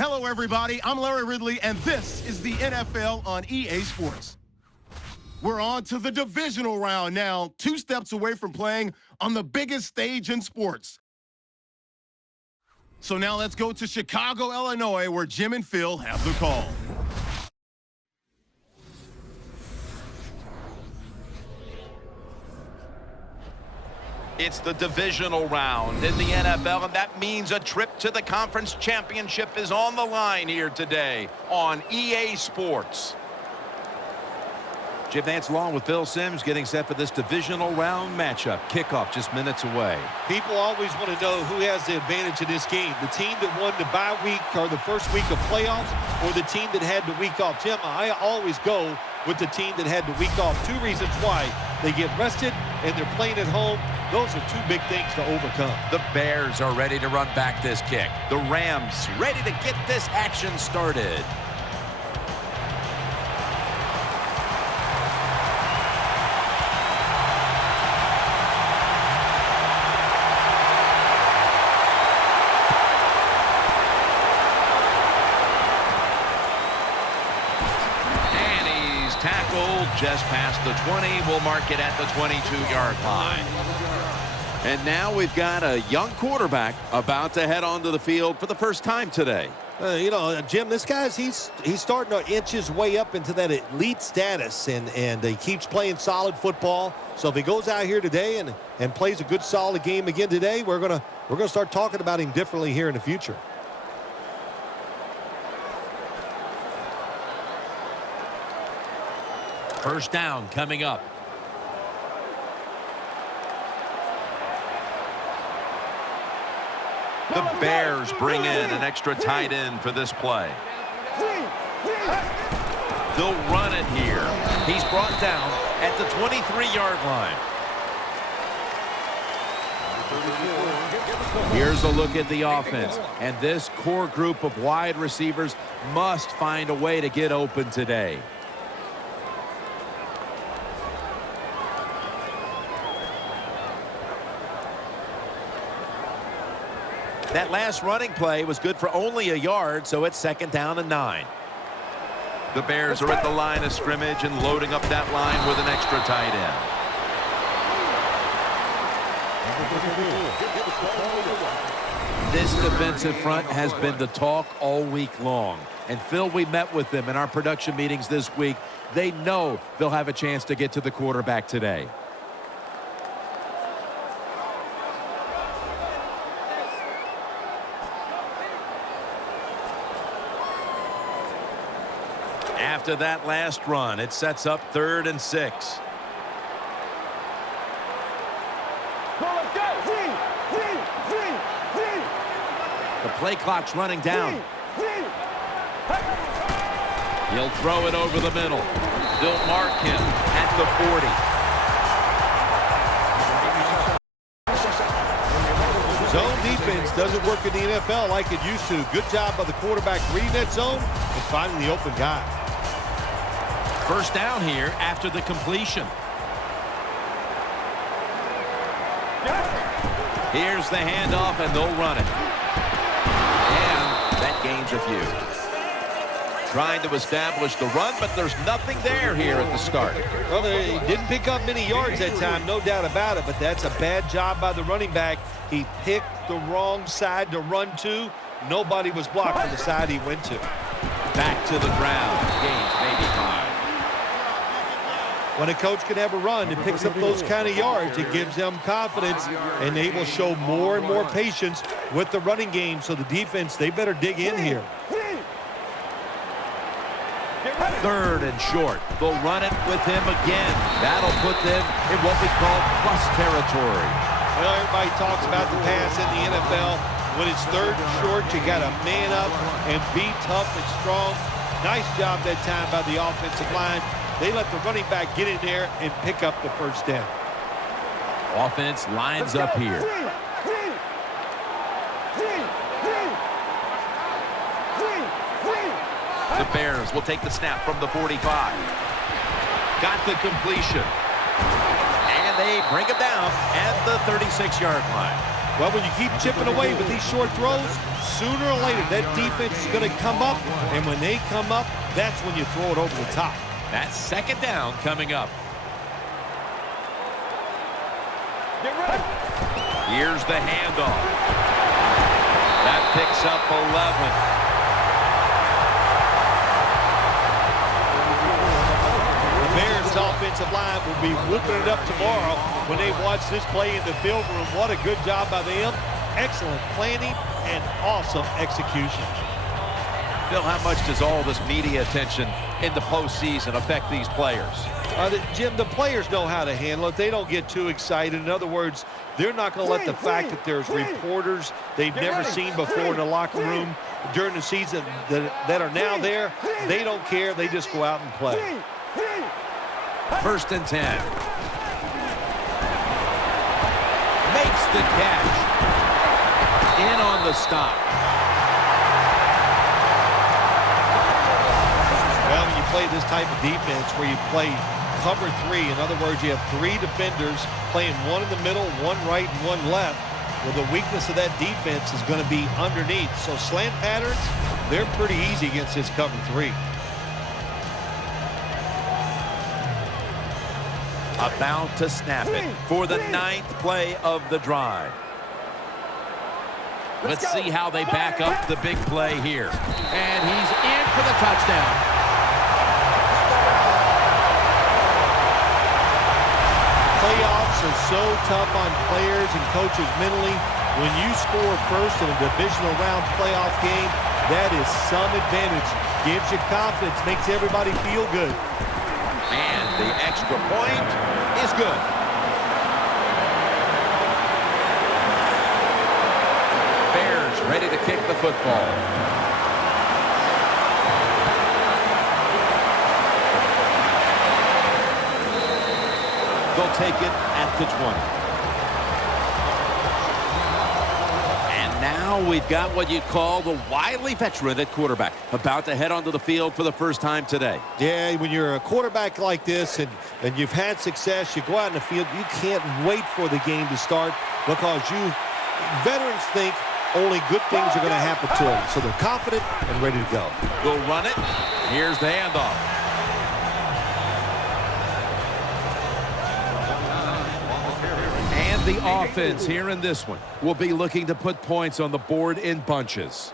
Hello, everybody. I'm Larry Ridley, and this is the NFL on EA Sports. We're on to the divisional round now, 2 steps away from playing on the biggest stage in sports. So now let's go to Chicago, Illinois, where Jim and Phil have the call. It's the divisional round in the NFL, and that means a trip to the conference championship is on the line here today on EA Sports. Jim Nantz along with Phil Simms getting set for this divisional round matchup. Kickoff just minutes away. People always want to know who has the advantage in this game. The team that won the bye week or the first week of playoffs, or the team that had the week off. Jim, I always go with the team that had the week off. 2 reasons why. They get rested and they're playing at home. Those are 2 big things to overcome. The Bears are ready to run back this kick. The Rams ready to get this action started. Tackled just past the 20. We'll mark it at the 22-yard line. And now we've got a young quarterback about to head onto the field for the first time today. Jim, this guy's he's starting to inch his way up into that elite status, and he keeps playing solid football. So if he goes out here today and plays a good solid game again today, we're gonna start talking about him differently here in the future. First down coming up. The Bears bring in an extra tight end for this play. They'll run it here. He's brought down at the 23-yard line. Here's a look at the offense. And this core group of wide receivers must find a way to get open today. That last running play was good for only a yard, so it's 2nd down and 9. The Bears are at the line of scrimmage and loading up that line with an extra tight end. This defensive front has been the talk all week long. And Phil, we met with them in our production meetings this week. They know they'll have a chance to get to the quarterback today. After that last run, it sets up 3rd and 6. The play clock's running down. He'll throw it over the middle. They'll mark him at the 40. Zone defense doesn't work in the NFL like it used to. Good job by the quarterback reading that zone and finding the open guy. First down here after the completion. Here's the handoff, and they'll run it. And that gains a few. Trying to establish the run, but there's nothing there here at the start. Well, they didn't pick up many yards that time, no doubt about it, but that's a bad job by the running back. He picked the wrong side to run to. Nobody was blocked from the side he went to. Back to the ground. Gains maybe 5. When a coach can have a run and picks up those kind of yards, it gives them confidence, and they will show more and more patience with the running game. So the defense, they better dig in here. 3rd and short. They'll run it with him again. That'll put them in what we call plus territory. Well, everybody talks about the pass in the NFL. When it's 3rd and short, you got to man up and be tough and strong. Nice job that time by the offensive line. They let the running back get in there and pick up the first down. Offense lines up here. The Bears will take the snap from the 45. Got the completion. And they bring him down at the 36-yard line. Well, when you keep chipping away with these short throws, sooner or later that defense is going to come up, and when they come up, that's when you throw it over the top. That's second down coming up. Here's the handoff. That picks up 11. Bears offensive line will be whooping it up tomorrow when they watch this play in the film room. What a good job by them. Excellent planning and awesome execution. Bill, how much does all this media attention in the postseason affect these players? Jim, the players know how to handle it. They don't get too excited. In other words, they're not going to let the fact that there's reporters they've never seen before in the locker room during the season that are now there. They don't care. They just go out and play. 1st and 10. Makes the catch. In on the stop. Well, when you play this type of defense where you play cover 3, in other words, you have 3 defenders playing one in the middle, one right, and one left. Well, the weakness of that defense is going to be underneath. So slant patterns, they're pretty easy against this cover 3. About to snap it for the 9th play of the drive. Let's see how they back up the big play here. And he's in for the touchdown. Playoffs are so tough on players and coaches mentally. When you score first in a divisional round playoff game, that is some advantage. Gives you confidence, makes everybody feel good. And the extra point is good. Bears ready to kick the football. They'll take it at the 20. And now we've got what you call the wily veteran at quarterback, about to head onto the field for the first time today. Yeah, when you're a quarterback like this and you've had success, you go out in the field, you can't wait for the game to start because veterans think only good things are going to happen to them. So they're confident and ready to go. Go run it. Here's the handoff. And the offense here in this one will be looking to put points on the board in bunches.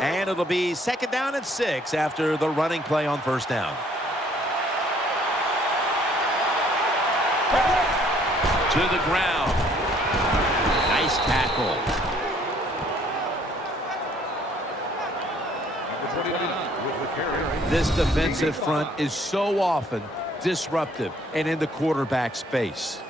And it'll be 2nd down and 6 after the running play on 1st down. To the ground. Nice tackle. This defensive front is so often disruptive and in the quarterback's face.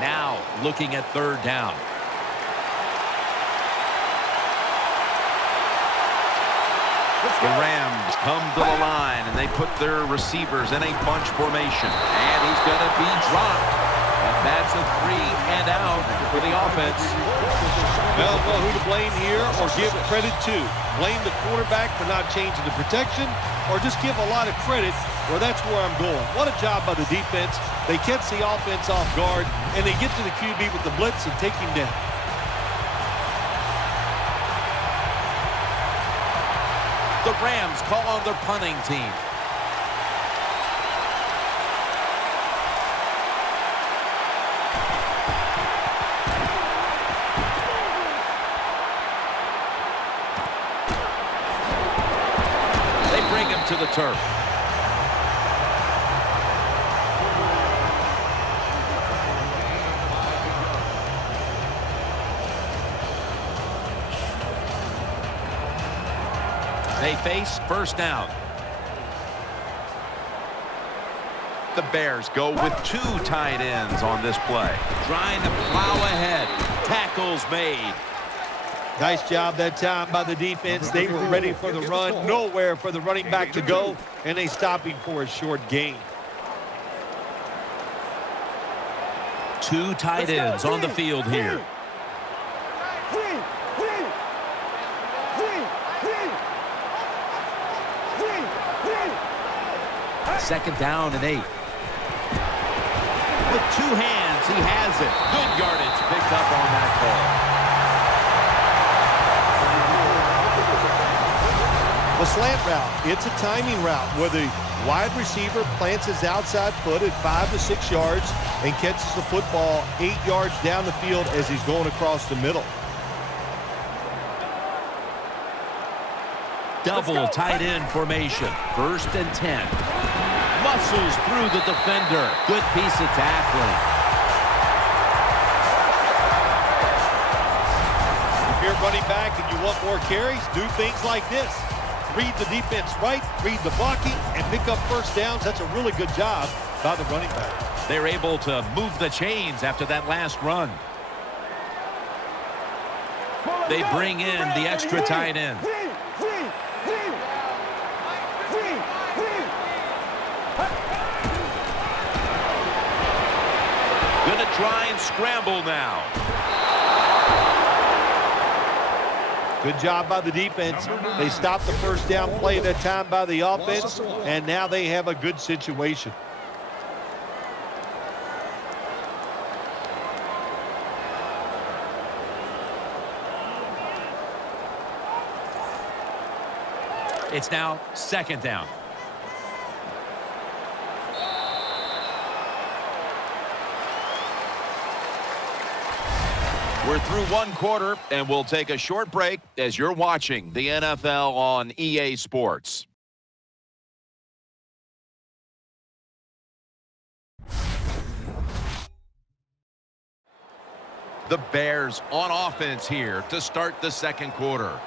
Now looking at 3rd down. The Rams come to the line, and they put their receivers in a bunch formation. And he's going to be dropped. And that's a 3 and out for the offense. Well, I don't know who to blame here or give credit to. Blame the quarterback for not changing the protection, or just give a lot of credit where that's where I'm going. What a job by the defense. They catch the offense off guard, and they get to the QB with the blitz and take him down. The Rams call on their punting team. They bring him to the turf. They face 1st down. The Bears go with 2 tight ends on this play. Trying to plow ahead. Tackles made. Nice job that time by the defense. They were ready for the run. Nowhere for the running back to go, and they stopped him for a short gain. Two tight ends on the field here. Second down and 8. With two hands, he has it. Good yardage picked up on that The slant route, it's a timing route where the wide receiver plants his outside foot at 5 to 6 yards and catches the football 8 yards down the field as he's going across the middle. Double tight end formation. 1st and 10. Muscles through the defender. Good piece of tackling. If you're running back and you want more carries, do things like this. Read the defense right, read the blocking, and pick up first downs. That's a really good job by the running back. They're able to move the chains after that last run. They bring in the extra tight end. Gonna try and scramble now. Good job by the defense. They stopped the first down play that time by the offense, and now they have a good situation. It's now 2nd down. We're through 1 quarter, and we'll take a short break as you're watching the NFL on EA Sports. The Bears on offense here to start the 2nd quarter.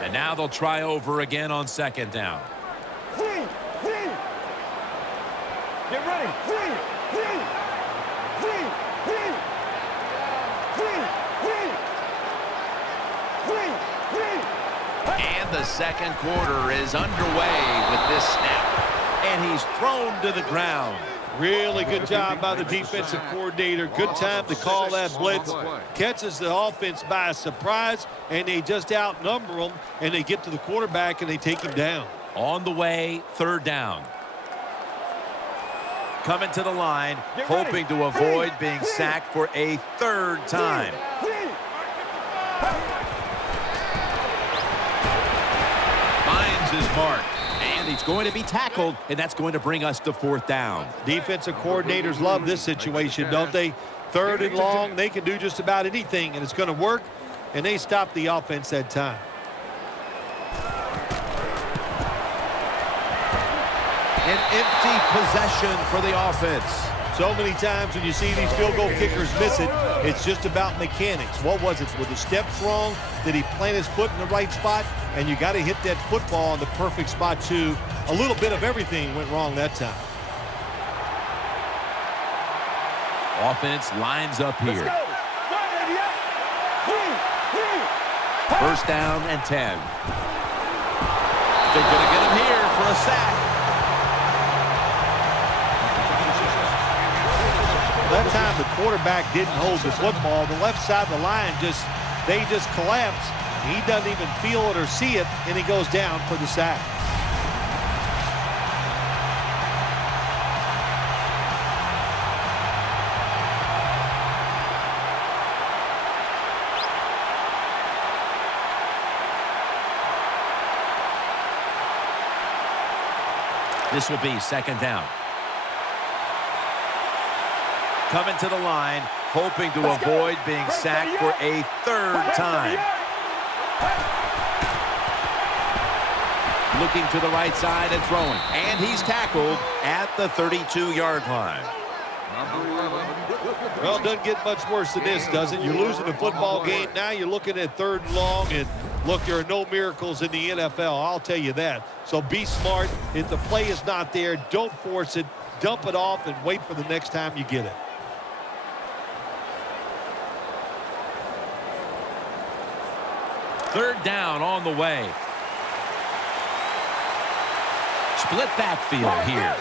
And now they'll try over again on 2nd down. Get ready. And the 2nd quarter is underway with this snap. And he's thrown to the ground. Really good job by the defensive coordinator. Good time to call that blitz. Catches the offense by surprise, and they just outnumber them, and they get to the quarterback, and they take him down. On the way, 3rd down. Coming to the line, hoping to avoid being sacked for a 3rd time. Finds his mark, and he's going to be tackled, and that's going to bring us to 4th down. Defensive coordinators love this situation, don't they? 3rd and long, they can do just about anything, and it's going to work, and they stop the offense that time. An empty possession for the offense. So many times when you see these field goal kickers miss it, it's just about mechanics. What was it? Were the steps wrong? Did he plant his foot in the right spot? And you got to hit that football in the perfect spot, too. A little bit of everything went wrong that time. Offense lines up here. 1st down and 10. They're going to get him here for a sack. That time the quarterback didn't hold the football. The left side of the line they just collapse. He doesn't even feel it or see it, and he goes down for the sack. This will be 2nd down. Coming to the line, hoping to avoid being sacked for a 3rd time. Looking to the right side and throwing. And he's tackled at the 32-yard line. Well, it doesn't get much worse than this, does it? You're losing the football game. Now you're looking at 3rd and long, and look, there are no miracles in the NFL. I'll tell you that. So be smart. If the play is not there, don't force it. dump it off and wait for the next time you get it. Third down on the way. Split backfield here.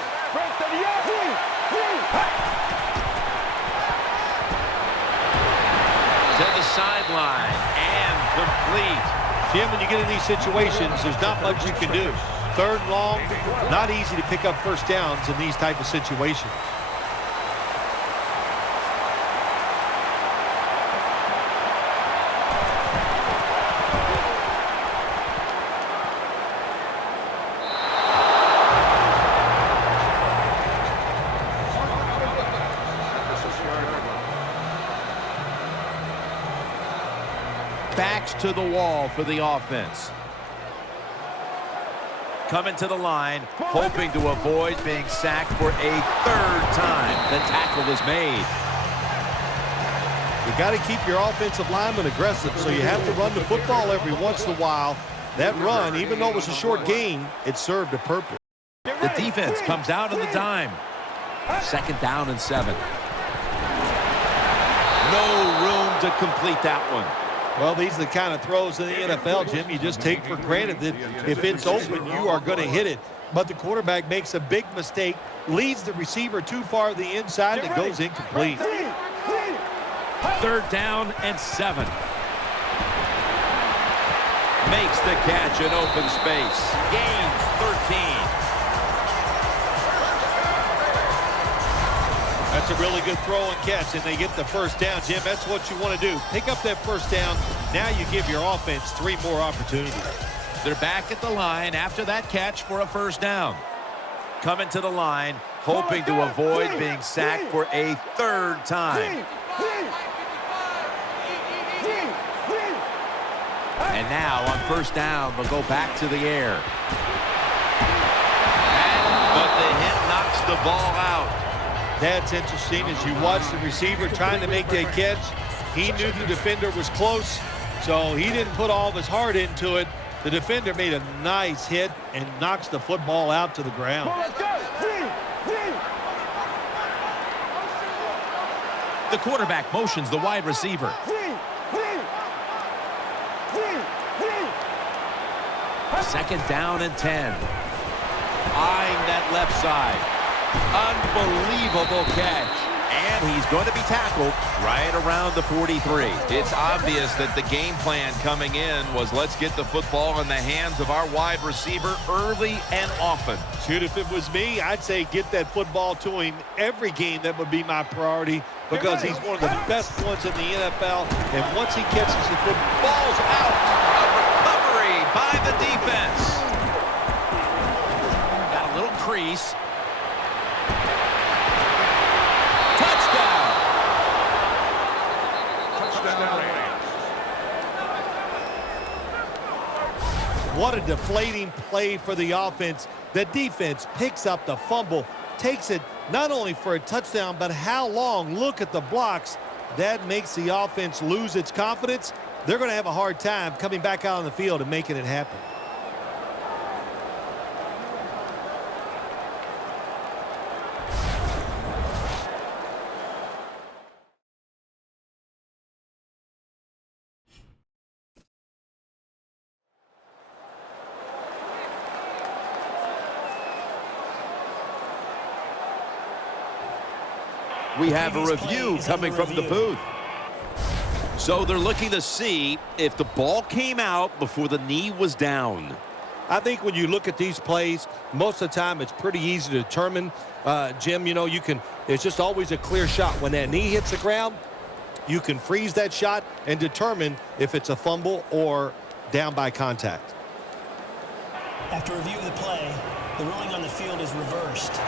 To the sideline and complete. Jim, when you get in these situations, there's not much you can do. Third and long, not easy to pick up first downs in these type of situations. Backs to the wall for the offense. Coming to the line, hoping to avoid being sacked for a third time. The tackle is made. You got to keep your offensive lineman aggressive, so you have to run the football every once in a while. That run, even though it was a short gain, it served a purpose. The defense comes out on the dime. Second down and 7. No room to complete that one. Well, these are the kind of throws in the NFL, Jim, you just take for granted that if it's open, you are going to hit it. But the quarterback makes a big mistake, leads the receiver too far to the inside, and it goes incomplete. Third down and 7. Makes the catch in open space. Gains 13. That's a really good throw and catch, and they get the first down. Jim, that's what you want to do. Pick up that first down. Now you give your offense 3 more opportunities. They're back at the line after that catch for a first down. Coming to the line, hoping to avoid being sacked for a third time. And now on first down, they'll go back to the air. But the hit knocks the ball out. That's interesting as you watch the receiver trying to make that catch. He knew the defender was close, so he didn't put all of his heart into it. The defender made a nice hit and knocks the football out to the ground. The quarterback motions the wide receiver. Second down and 10. Eyeing that left side. Unbelievable catch. And he's going to be tackled right around the 43. It's obvious that the game plan coming in was let's get the football in the hands of our wide receiver early and often. Shoot, if it was me, I'd say get that football to him every game. That would be my priority because he's one of the best ones in the NFL. And once he catches the football's out. A recovery by the defense. Got a little crease. What a deflating play for the offense. The defense picks up the fumble, takes it not only for a touchdown, but how long? Look at the blocks. That makes the offense lose its confidence. They're going to have a hard time coming back out on the field and making it happen. We have a review coming from the booth. So they're looking to see if the ball came out before the knee was down. I think when you look at these plays, most of the time it's pretty easy to determine. Jim, you know, it's just always a clear shot. When that knee hits the ground, you can freeze that shot and determine if it's a fumble or down by contact. After review of the play, the ruling on the field is reversed.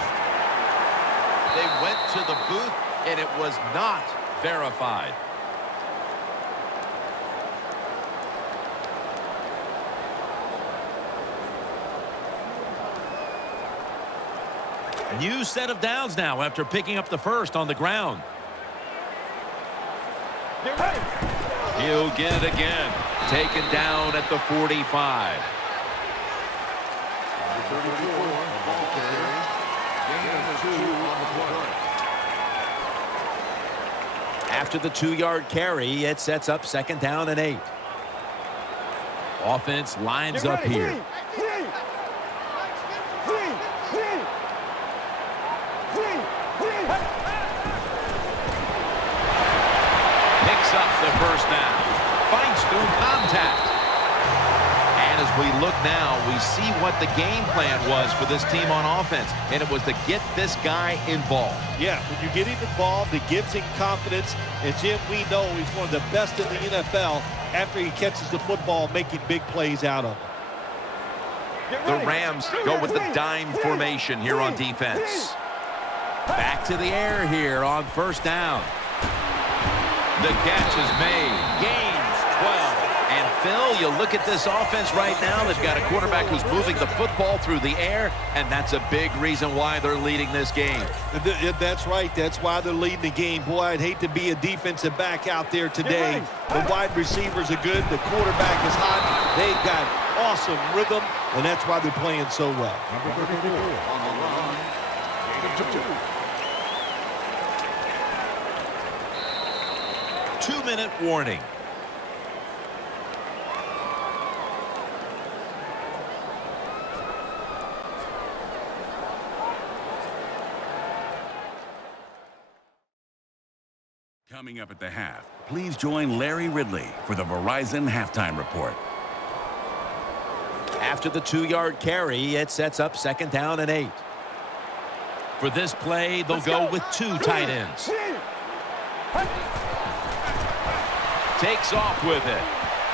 They went to the booth, and it was not verified. New set of downs now after picking up the first on the ground. He'll get it again. Taken down at the 45. Number 34, ball carrier. Gain of 2 After the 2-yard carry, it sets up 2nd down and 8. Offense lines up here. Picks up the 1st down. Fights through contact. And as we look now, we see what the game plan was for this team on offense, and it was to get this guy involved. Yeah, when you get him involved, it gives him confidence. And, Jim, we know he's one of the best in the NFL after he catches the football, making big plays out of it. The Rams go with the dime formation here on defense. Back to the air here on 1st down. The catch is made. Gains 12. And, Phil, you look at this offense right now. They've got a quarterback who's moving the football through the air, and that's a big reason why they're leading this game. That's right. That's why they're leading the game. Boy, I'd hate to be a defensive back out there today. The wide receivers are good. The quarterback is hot. They've got awesome rhythm, and that's why they're playing so well. Number 54 on the line. 2-minute warning. Coming up at the half, please join Larry Ridley for the Verizon Halftime Report. After the 2-yard carry, it sets up 2nd down and 8. For this play, they'll go with 2 tight ends. Takes off with it.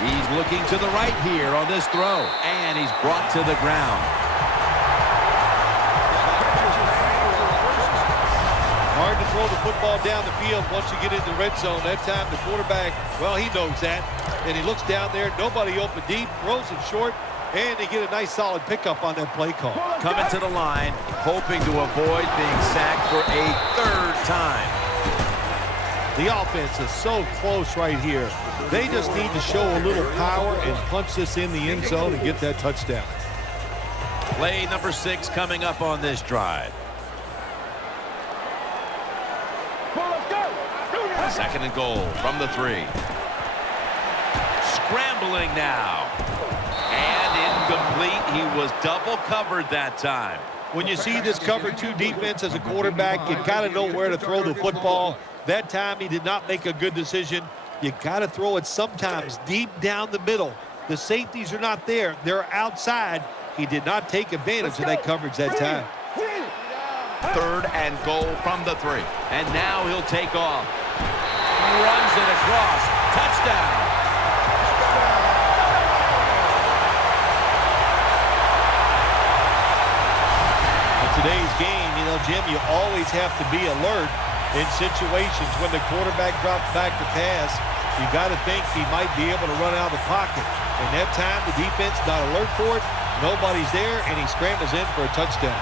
He's looking to the right here on this throw, and he's brought to the ground. Hard to throw the football down the field once you get in the red zone. That time the quarterback, well, he knows that. And he looks down there, nobody open deep, throws it short, and they get a nice solid pickup on that play call. Coming to the line, hoping to avoid being sacked for a 3rd time. The offense is so close right here. They just need to show a little power and punch this in the end zone and get that touchdown. Play number 6 coming up on this drive. 2nd and goal from the 3. Scrambling now. And incomplete. He was double covered that time. When you see this cover 2 defense as a quarterback, you got to know where to throw the football. That time he did not make a good decision. You got to throw it sometimes deep down the middle. The safeties are not there. They're outside. He did not take advantage of that coverage that time. 3rd and goal from the 3. And now he'll take off. Runs it across. Touchdown. In today's game, you know, Jim, you always have to be alert in situations when the quarterback drops back to pass. You got to think he might be able to run out of the pocket. And that time, the defense not alert for it. Nobody's there, and he scrambles in for a touchdown.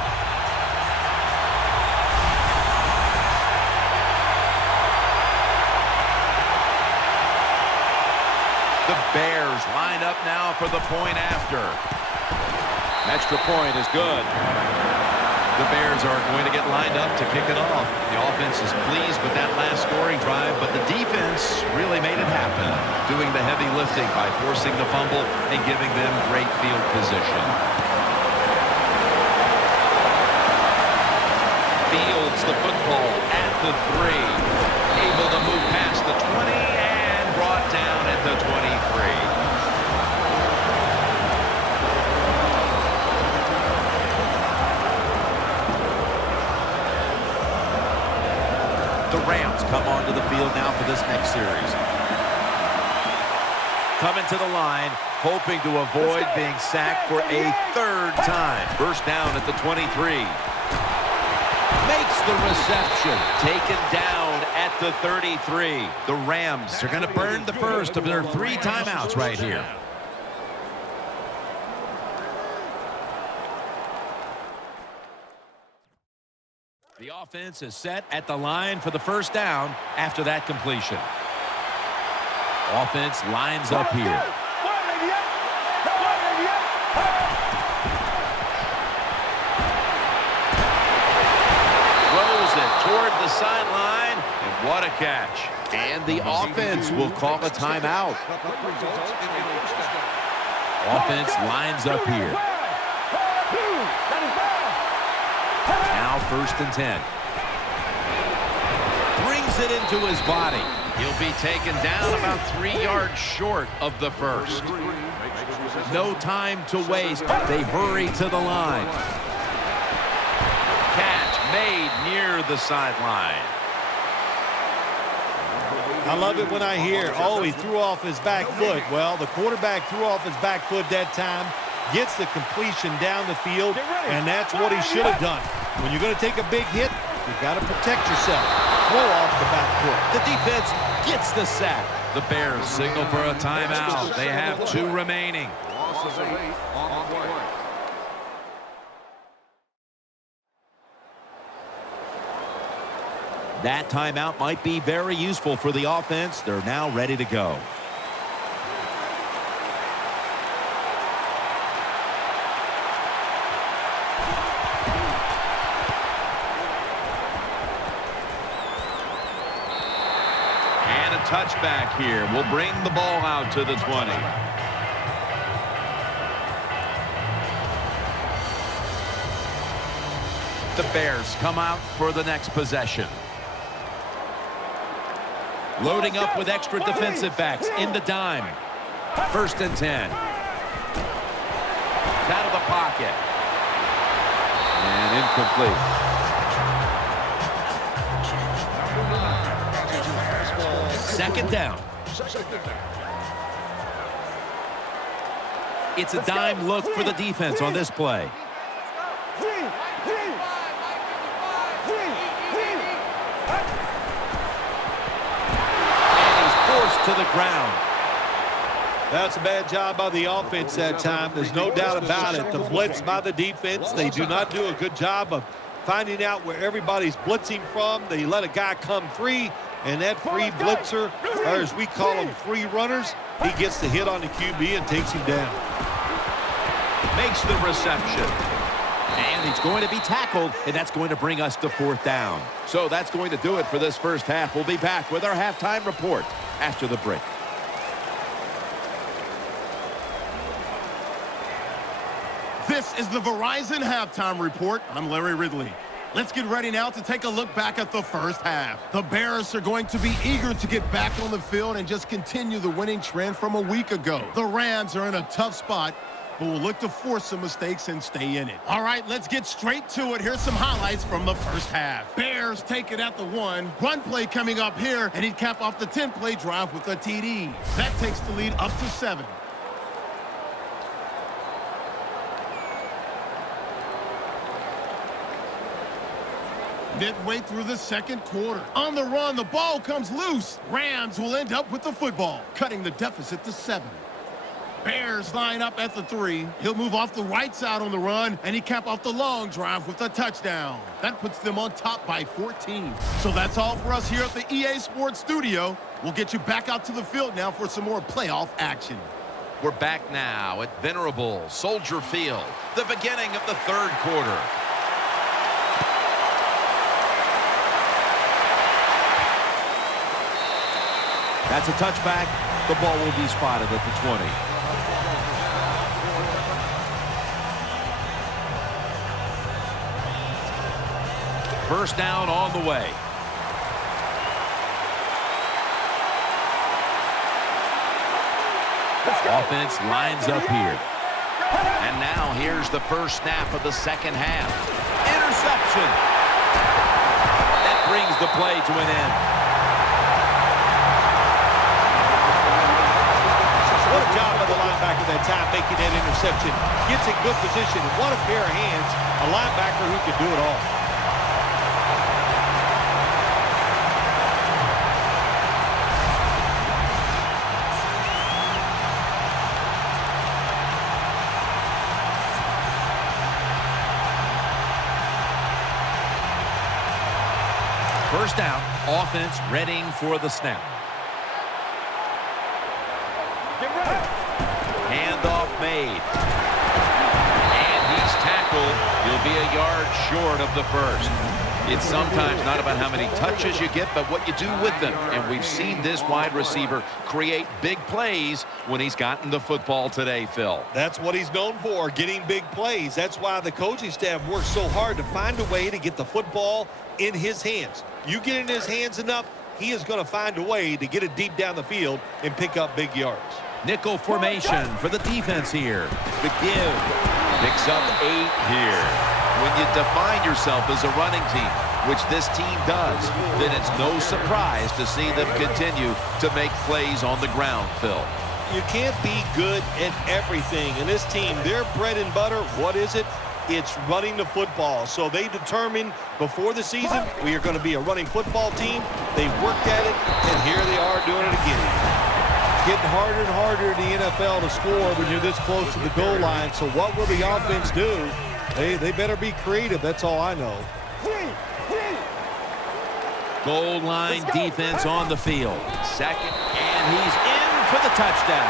The Bears line up now for the point after. Extra point is good. The Bears are going to get lined up to kick it off. The offense is pleased with that last scoring drive, but the defense really made it happen, doing the heavy lifting by forcing the fumble and giving them great field position. Fields the football at the 3. Able to move past the 20 and brought down at the 23. The Rams come onto the field now for this next series. Coming to the line, hoping to avoid being sacked for a 3rd time. 1st down at the 23. Makes the reception. Taken down at the 33. The Rams are going to burn the first of their 3 timeouts right here. The offense is set at the line for the 1st down after that completion. Offense lines up here. Throws it toward the sideline, and what a catch. And the offense will call a timeout. Offense lines up here. Now 1st and 10. Brings it into his body. He'll be taken down about 3 yards short of the first. No time to waste. They hurry to the line. Catch made near the sideline. I love it when I hear, oh, he threw off his back foot. Well, the quarterback threw off his back foot that time, gets the completion down the field, and that's what he should have done. When you're going to take a big hit, you got to protect yourself. Throw off the back foot. The defense gets the sack. The Bears signal for a timeout. They have 2 remaining. Loss of 8 on play. That timeout might be very useful for the offense. They're now ready to go. And a touchback here will bring the ball out to the 20. The Bears come out for the next possession. Loading up with extra defensive backs in the dime. 1st and 10. Out of the pocket. And incomplete. Second down. It's a dime look for the defense on this play. To the ground. That's a bad job by the offense that time. There's no doubt about it. The blitz by the defense, they do not do a good job of finding out where everybody's blitzing from. They let a guy come free, and that free blitzer, or as we call them, free runners, he gets the hit on the QB and takes him down. Makes the reception. And he's going to be tackled, and that's going to bring us to 4th down. So that's going to do it for this first half. We'll be back with our halftime report after the break. This is the Verizon Halftime Report. I'm Larry Ridley. Let's get ready now to take a look back at the first half. The Bears are going to be eager to get back on the field and just continue the winning trend from a week ago. The Rams are in a tough spot, but will look to force some mistakes and stay in it. All right, let's get straight to it. Here's some highlights from the first half. Bears take it at the 1. Run play coming up here, and he'd cap off the 10-play drive with a TD. That takes the lead up to 7. Midway through the second quarter. On the run, the ball comes loose. Rams will end up with the football, cutting the deficit to 7. Bears line up at the 3. He'll move off the right side on the run, and he cap off the long drive with a touchdown. That puts them on top by 14. So that's all for us here at the EA Sports Studio. We'll get you back out to the field now for some more playoff action. We're back now at Venerable Soldier Field, the beginning of the 3rd quarter. That's a touchback. The ball will be spotted at the 20. First down on the way. Offense lines up here. And now here's the first snap of the second half. Interception. That brings the play to an end. What a job by the linebacker that time making that interception. Gets in good position. And what a pair of hands. A linebacker who can do it all. First down, offense readying for the snap. Handoff made. And he's tackled. He'll be a yard short of the first. It's sometimes not about how many touches you get, but what you do with them. And we've seen this wide receiver create big plays when he's gotten the football today, Phil. That's what he's known for, getting big plays. That's why the coaching staff works so hard to find a way to get the football in his hands. You get in his hands enough, he is going to find a way to get it deep down the field and pick up big yards. Nickel formation for the defense here. The give. Picks up 8 here. When you define yourself as a running team, which this team does, then it's no surprise to see them continue to make plays on the ground, Phil. You can't be good at everything. And this team, their bread and butter, what is it? It's running the football. So they determined before the season, we are going to be a running football team. They worked at it, and here they are doing it again. Getting harder and harder in the NFL to score when you're this close to the goal line. So what will the offense do? They better be creative. That's all I know. Goal line defense on the field. Second, and he's in for the touchdown.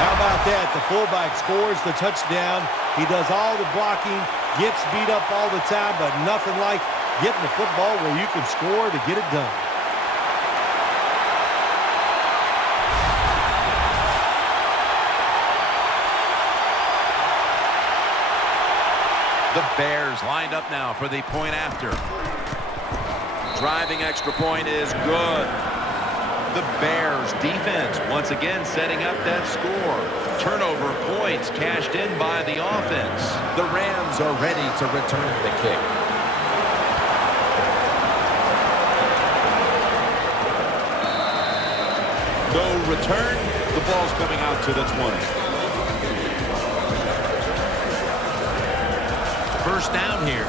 How about that? The fullback scores the touchdown. He does all the blocking, gets beat up all the time, but nothing like getting the football where you can score to get it done. The Bears lined up now for the point after. Driving extra point is good. The Bears defense once again setting up that score. Turnover points cashed in by the offense. The Rams are ready to return the kick. No return. The ball's coming out to the 20. First down here.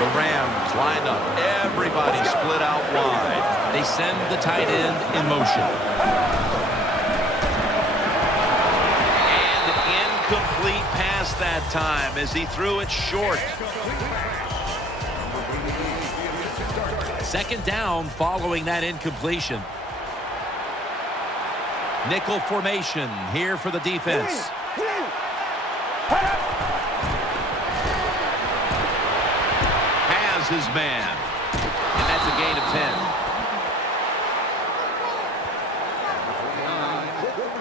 The Rams lined up. Everybody split out wide. They send the tight end in motion. And incomplete pass that time as he threw it short. Second down following that incompletion. Nickel formation here for the defense. Has his man. And that's a gain of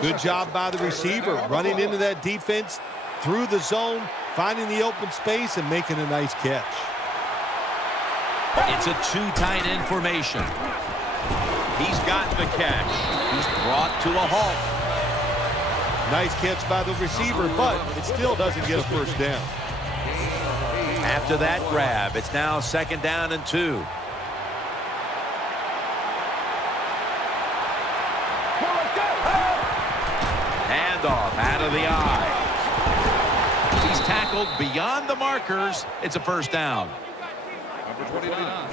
10. Good job by the receiver, running into that defense, through the zone, finding the open space, and making a nice catch. It's a two tight end formation. He's got the catch. He's brought to a halt. Nice catch by the receiver, but it still doesn't get a first down. After that grab, it's now second down and 2. Handoff out of the eye. He's tackled beyond the markers. It's a first down.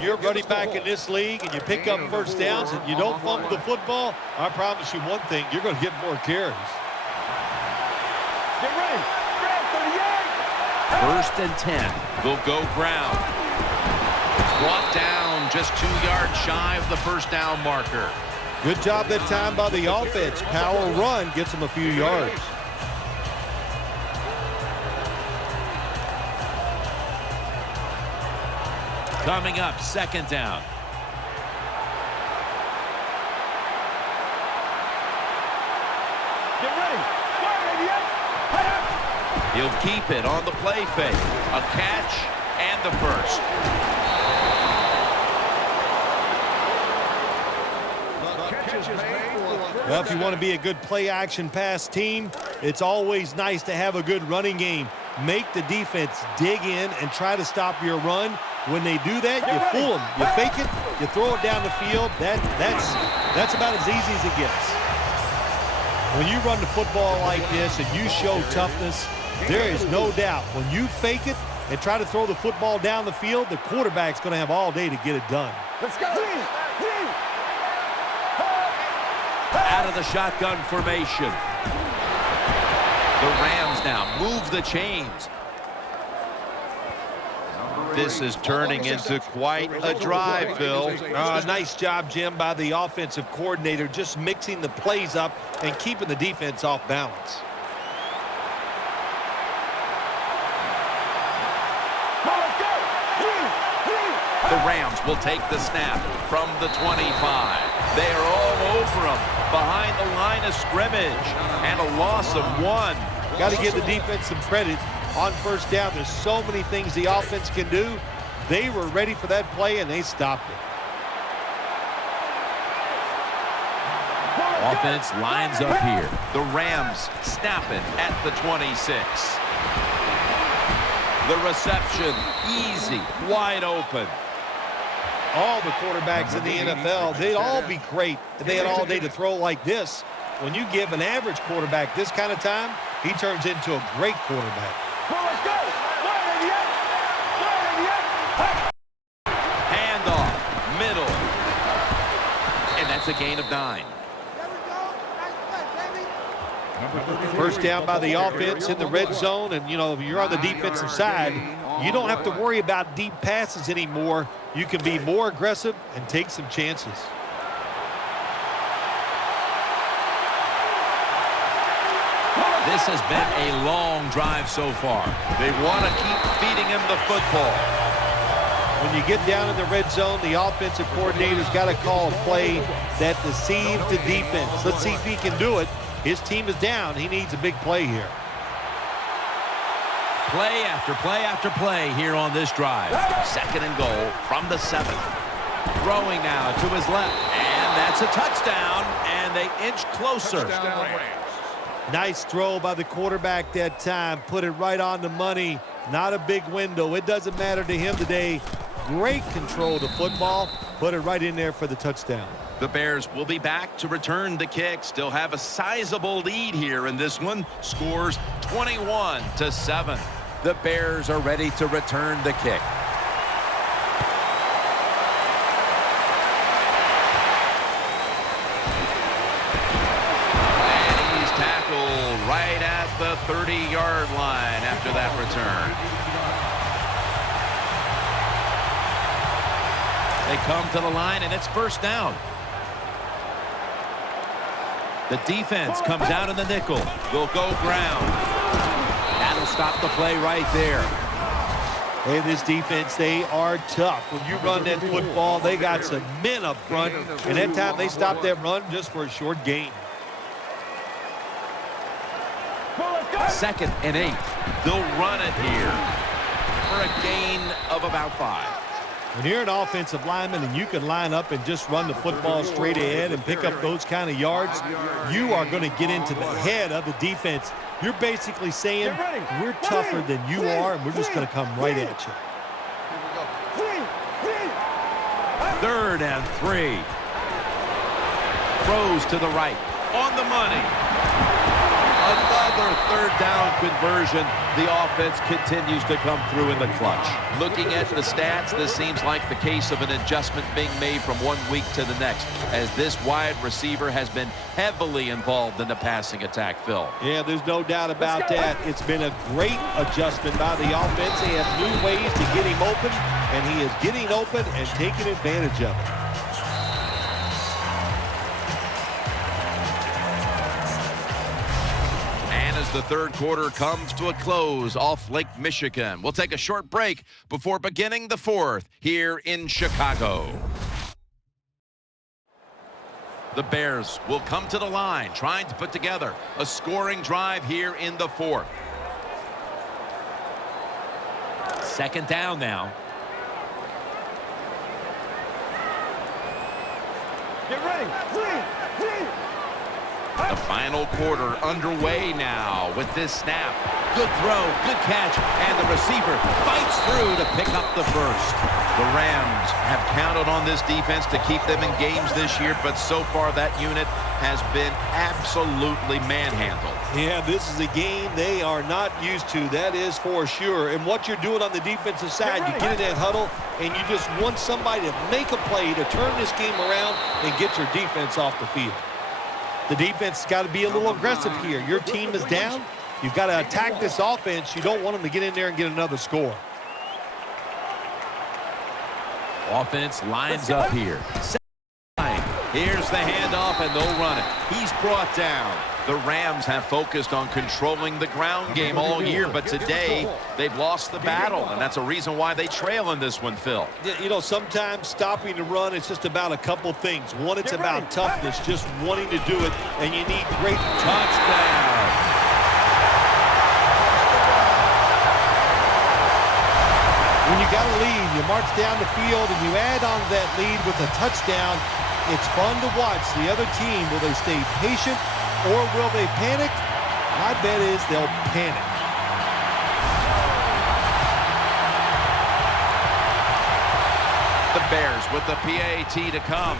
You're running back in this league and you pick up first downs and you don't fumble the football, I promise you one thing, you're going to get more carries. Get ready. 38. First and 10. They'll go ground. Brought down just 2 yards shy of the first down marker. Good job that time by the offense. Power run gets them a few yards. Coming up, second down. Get ready. He'll keep it on the play fake. A catch and the first. Well, if you want to be a good play-action pass team, it's always nice to have a good running game. Make the defense dig in and try to stop your run. When they do that, you fool them. You fake it, you throw it down the field. That's about as easy as it gets. When you run the football like this and you show toughness, there is no doubt when you fake it and try to throw the football down the field, the quarterback's going to have all day to get it done. Let's go. Out of the shotgun formation. The Rams now move the chains. This is turning into quite a drive, Phil. Nice job, Jim, by the offensive coordinator, just mixing the plays up and keeping the defense off balance. The Rams will take the snap from the 25. They are all over them behind the line of scrimmage, and a loss of 1. Got to give the defense some credit on first down. There's so many things the offense can do. They were ready for that play, and they stopped it. Offense lines up here. The Rams snap it at the 26. The reception, easy, wide open. All the quarterbacks in the NFL, they'd all be great if they had all day to throw like this. When you give an average quarterback this kind of time, he turns into a great quarterback. Handoff, middle. And that's a gain of 9. First down by the offense in the red zone, and, you know, if you're on the defensive side, you don't have to worry about deep passes anymore. You can be more aggressive and take some chances. This has been a long drive so far. They want to keep feeding him the football. When you get down in the red zone, the offensive coordinator's got to call a play that deceives the defense. Let's see if he can do it. His team is down. He needs a big play here. Play after play after play here on this drive. 2nd and goal from the 7. Throwing now to his left. And that's a touchdown. And they inch closer. Nice throw by the quarterback that time. Put it right on the money. Not a big window. It doesn't matter to him today. Great control of the football. Put it right in there for the touchdown. The Bears will be back to return the kick. Still have a sizable lead here in this one. Scores 21-7. The Bears are ready to return the kick. And he's tackled right at the 30-yard line after that return. They come to the line, and it's first down. The defense comes out in the nickel. They'll go ground. That'll stop the play right there. Hey, this defense, they are tough. When you run that football, they got some men up front, and that time they stopped that run just for a short gain. 2nd and 8. They'll run it here for a gain of about 5. When you're an offensive lineman and you can line up and just run the football straight ahead and pick up those kind of yards, you are going to get into the head of the defense. You're basically saying, we're tougher than you are, and we're just going to come right at you. 3rd and 3. Throws to the right. On the money. Another 3rd down conversion. The offense continues to come through in the clutch. Looking at the stats, this seems like the case of an adjustment being made from one week to the next, as this wide receiver has been heavily involved in the passing attack, Phil. Yeah, there's no doubt about that. It's been a great adjustment by the offense. They have new ways to get him open, and he is getting open and taking advantage of it. The 3rd quarter comes to a close off Lake Michigan. We'll take a short break before beginning the 4th here in Chicago. The Bears will come to the line, trying to put together a scoring drive here in the 4th. 2nd down now. Get ready. The final quarter underway now with this snap. Good throw, good catch, and the receiver fights through to pick up the first. The Rams have counted on this defense to keep them in games this year, but so far that unit has been absolutely manhandled. Yeah, this is a game they are not used to, that is for sure. And what you're doing on the defensive side, you get in that huddle, and you just want somebody to make a play to turn this game around and get your defense off the field. The defense has got to be a little aggressive here. Your team is down. You've got to attack this offense. You don't want them to get in there and get another score. Offense lines up here. Here's the handoff, and they'll run it. He's brought down. The Rams have focused on controlling the ground game all year, but today they've lost the battle, and that's a reason why they trail in this one, Phil. You know, sometimes stopping the run, it's just about a couple things. One, it's about toughness, just wanting to do it, and you need great touchdown. When you got a lead, you march down the field, and you add on that lead with a touchdown. It's fun to watch the other team. Will they stay patient or will they panic? My bet is they'll panic. The Bears with the PAT to come.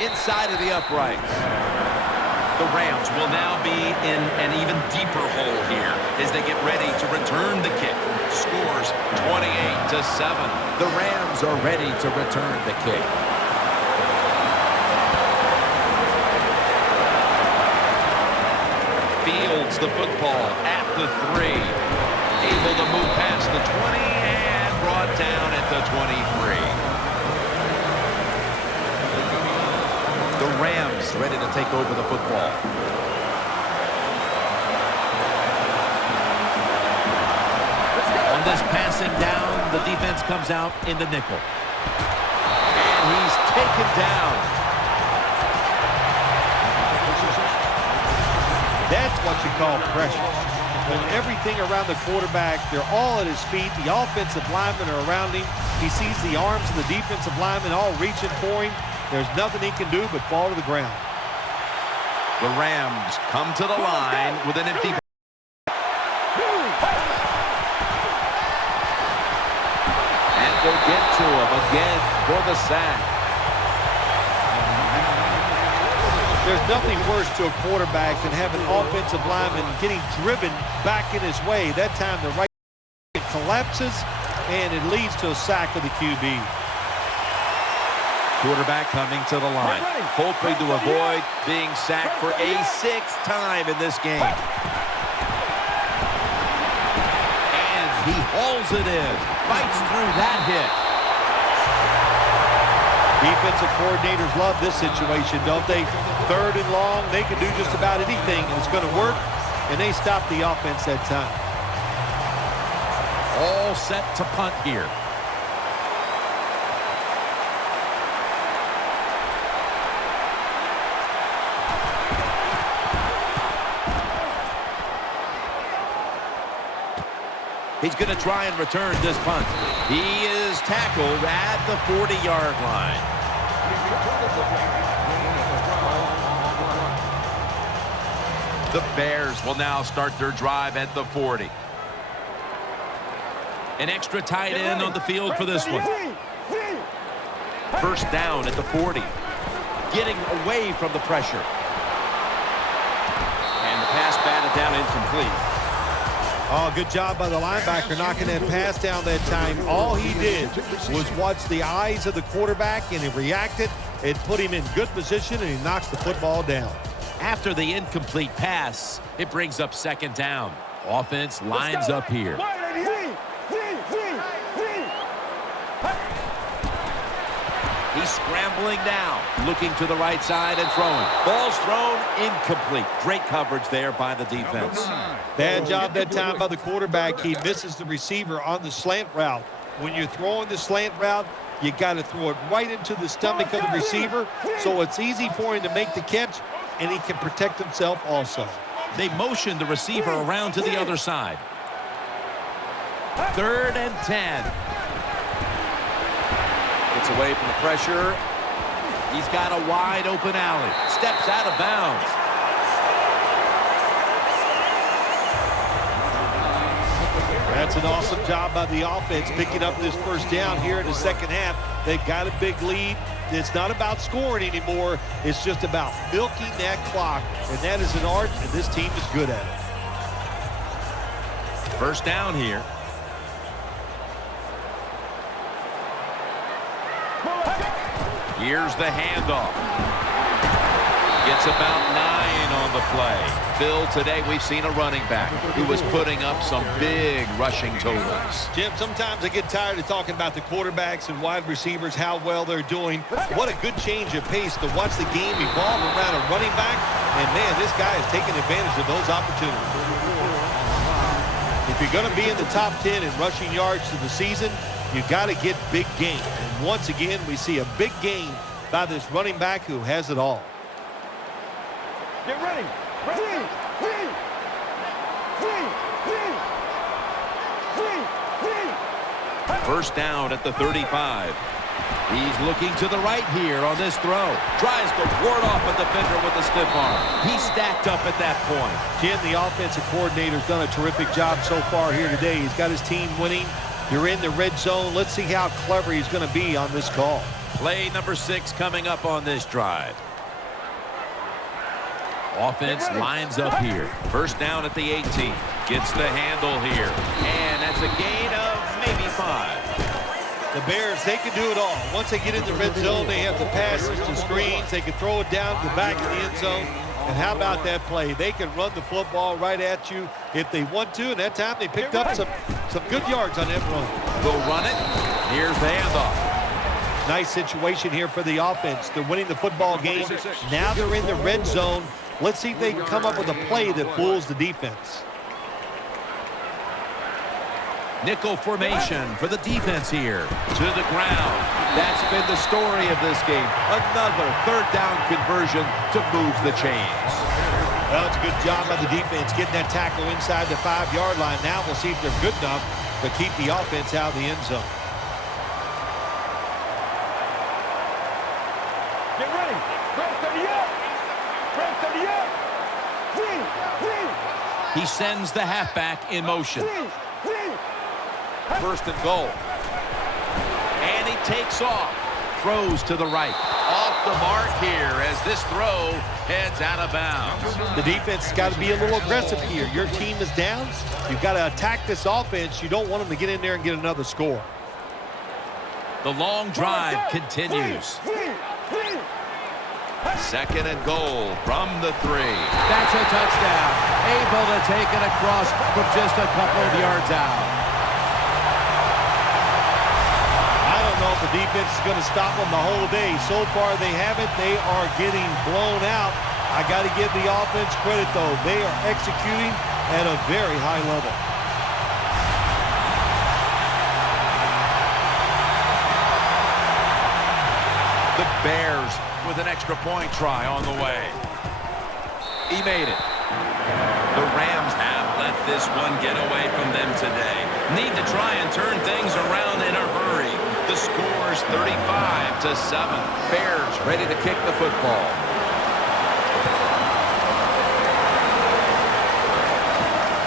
Inside of the uprights. The Rams will now be in an even deeper hole here as they get ready to return the kick. Scores 28-7. The Rams are ready to return the kick. Fields the football at the 3. Able to move past the 20 and brought down at the 23. The Rams ready to take over the football. On this passing down, the defense comes out in the nickel. And he's taken down. That's what you call pressure. When everything around the quarterback, they're all at his feet. The offensive linemen are around him. He sees the arms of the defensive linemen all reaching for him. There's nothing he can do but fall to the ground. The Rams come to the line with an empty. And they'll get to him again for the sack. There's nothing worse to a quarterback than having offensive lineman getting driven back in his way. That time the right collapses, and it leads to a sack of the QB. Quarterback coming to the line, hoping to avoid being sacked for a 6th time in this game. And he hauls it in, fights through that hit. Defensive coordinators love this situation, don't they? 3rd and long, they can do just about anything, and it's going to work, and they stop the offense that time. All set to punt here. He's going to try and return this punt. He is tackled at the 40-yard line. The Bears will now start their drive at the 40. An extra tight end on the field for this one. First down at the 40. Getting away from the pressure. And the pass batted down incomplete. Oh, good job by the linebacker knocking that pass down that time. All he did was watch the eyes of the quarterback, and he reacted. It put him in good position, and he knocks the football down. After the incomplete pass, it brings up 2nd down. Offense lines up here. He's scrambling now, looking to the right side and throwing. Ball's thrown, incomplete. Great coverage there by the defense. Bad job that time by the quarterback. He misses the receiver on the slant route. When you're throwing the slant route, you got to throw it right into the stomach of the receiver, so it's easy for him to make the catch, and he can protect himself also. They motion the receiver around to the other side. 3rd and 10. Gets away from the pressure. He's got a wide open alley. Steps out of bounds. That's an awesome job by the offense picking up this first down here in the 2nd half. They've got a big lead. It's not about scoring anymore. It's just about milking that clock, and that is an art, and this team is good at it. First down here. Here's the handoff. Gets about 9 on the play. Phil, today we've seen a running back who was putting up some big rushing totals. Jim, sometimes I get tired of talking about the quarterbacks and wide receivers, how well they're doing. What a good change of pace to watch the game evolve around a running back. And, man, this guy is taking advantage of those opportunities. If you're going to be in the top 10 in rushing yards to the season, you got to get big gain. And once again, we see a big gain by this running back who has it all. Get ready. First down at the 35. He's looking to the right here on this throw. Tries to ward off a defender with a stiff arm. He's stacked up at that point. Jim, the offensive coordinator's done a terrific job so far here today. He's got his team winning. You're in the red zone. Let's see how clever he's going to be on this call. Play number 6 coming up on this drive. Offense lines up here. First down at the 18. Gets the handle here. And that's a gain of maybe 5. The Bears, they can do it all. Once they get in the red zone, they have the passes to screens. They can throw it down to the back of the end zone. And how about that play? They can run the football right at you if they want to. And that time they picked up some good yards on that run. Go run it. Here's the handoff. Nice situation here for the offense. They're winning the football game. Now they're in the red zone. Let's see if they can come up with a play that fools the defense. Nickel formation for the defense here. To the ground. That's been the story of this game. Another third down conversion to move the chains. Well, it's a good job by the defense getting that tackle inside the 5-yard line. Now we'll see if they're good enough to keep the offense out of the end zone. Get ready. Press 38. Press 38. He sends the halfback in motion. First and goal. And he takes off. Throws to the right. Off the mark here as this throw heads out of bounds. The defense has got to be a little aggressive here. Your team is down. You've got to attack this offense. You don't want them to get in there and get another score. The long drive continues. Second and goal from the 3. That's a touchdown. Able to take it across from just a couple of yards out. I don't know if the defense is going to stop them the whole day. So far they haven't. They are getting blown out. I got to give the offense credit, though. They are executing at a very high level. The Bears with an extra point try on the way. He made it. The Rams have let this one get away from them today. Need to try and turn things around in a hurry. The score's 35-7. Bears ready to kick the football.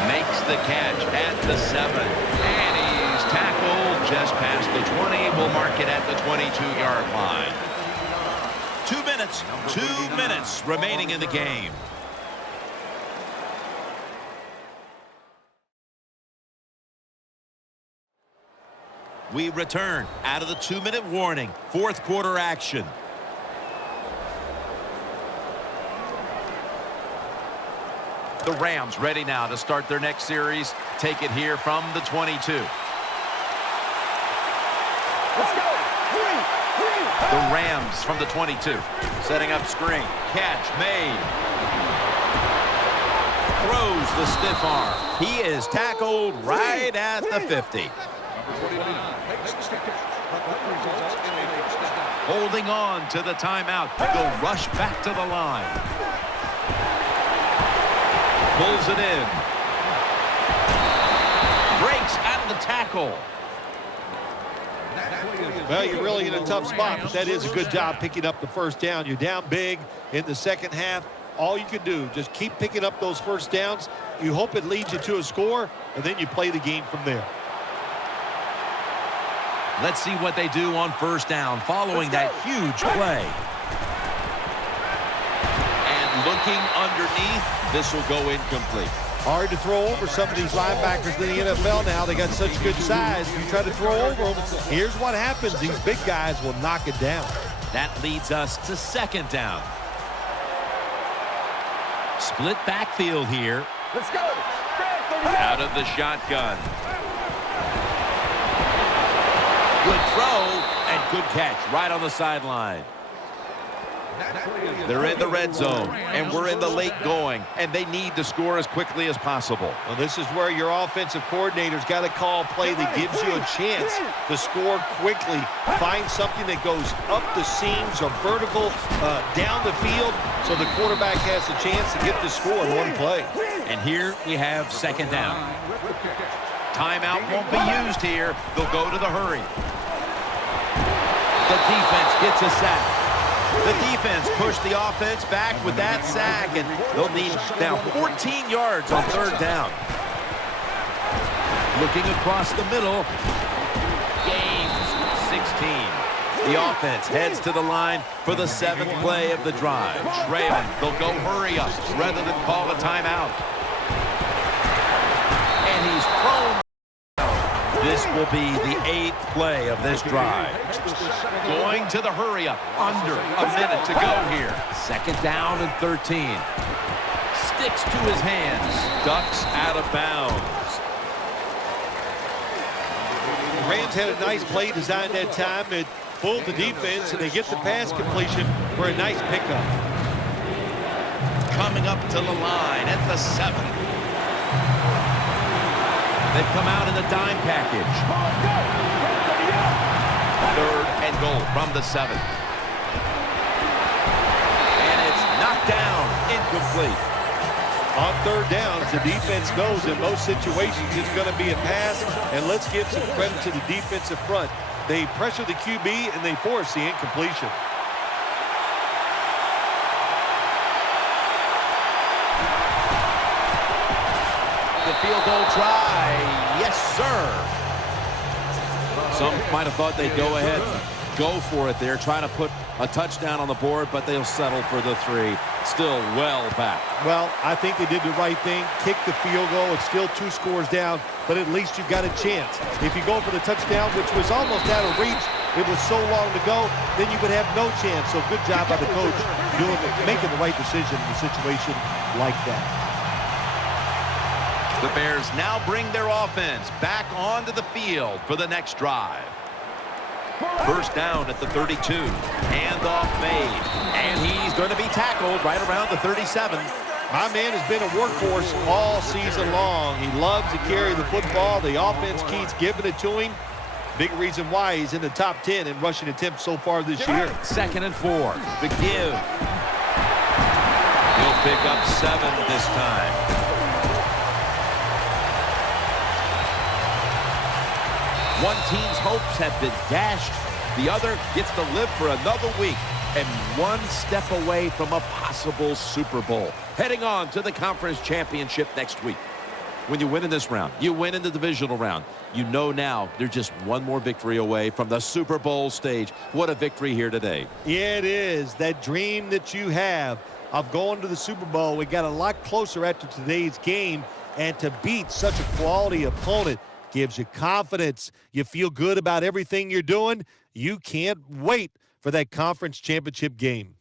Makes the catch at the 7. And he's tackled just past the 20. We'll mark it at the 22-yard line. 2 minutes remaining in the game. We return out of the 2-minute warning. Fourth quarter action. The Rams ready now to start their next series. Take it here from the 22. Let's go. The Rams from the 22. Setting up screen. Catch made. Throws the stiff arm. He is tackled right at the 50. Holding on to the timeout. They'll rush back to the line. Pulls it in. Breaks out of the tackle. Well, you're really in a tough spot, but that is a good job picking up the first down. You're down big in the second half. All you can do, just keep picking up those first downs. You hope it leads you to a score, and then you play the game from there. Let's see what they do on first down following that huge play. And looking underneath, this will go incomplete. Hard to throw over some of these linebackers in the NFL now. They got such good size. You try to throw over them, here's what happens. These big guys will knock it down. That leads us to second down. Split backfield here. Let's go. Out of the shotgun. Good throw and good catch right on the sideline. They're in the red zone, and we're in the late going, and they need to score as quickly as possible. Well, this is where your offensive coordinator's got to call a play that gives you a chance to score quickly. Find something that goes up the seams or vertical down the field so the quarterback has a chance to get the score in one play. And here we have second down. Timeout won't be used here. They'll go to the hurry. The defense gets a sack. The defense pushed the offense back with that sack, and they'll need now 14 yards on third down. Looking across the middle, gains 16. The offense heads to the line for the 7th play of the drive. Trailing, they'll go hurry up rather than call a timeout. And he's thrown. This will be the 8th play of this drive. Going to the hurry up. Under a minute to go here. Second down and 13. Sticks to his hands. Ducks out of bounds. The Rams had a nice play design that time. It fooled the defense, and they get the pass completion for a nice pickup. Coming up to the line at the 7. They've come out in the dime package. Third and goal from the 7. And it's knocked down, incomplete. On third downs, the defense knows in most situations it's going to be a pass, and let's give some credit to the defensive front. They pressure the QB, and they force the incompletion. The field goal try. Yes, sir. Some might have thought they'd go ahead and go for it there, trying to put a touchdown on the board, but they'll settle for the 3. Still well back. Well, I think they did the right thing. Kick the field goal. It's still 2 scores down, but at least you've got a chance. If you go for the touchdown, which was almost out of reach, it was so long to go, then you would have no chance. So good job by the coach making the right decision in a situation like that. The Bears now bring their offense back onto the field for the next drive. First down at the 32. Handoff made. And he's going to be tackled right around the 37. My man has been a workhorse all season long. He loves to carry the football. The offense keeps giving it to him. Big reason why he's in the top 10 in rushing attempts so far this year. Second and 4. The give. He'll pick up 7 this time. One team's hopes have been dashed. The other gets to live for another week and one step away from a possible Super Bowl. Heading on to the conference championship next week. When you win in this round, you win in the divisional round. You know now they're just one more victory away from the Super Bowl stage. What a victory here today. Yeah, it is. That dream that you have of going to the Super Bowl, we got a lot closer after today's game, and to beat such a quality opponent gives you confidence. You feel good about everything you're doing. You can't wait for that conference championship game.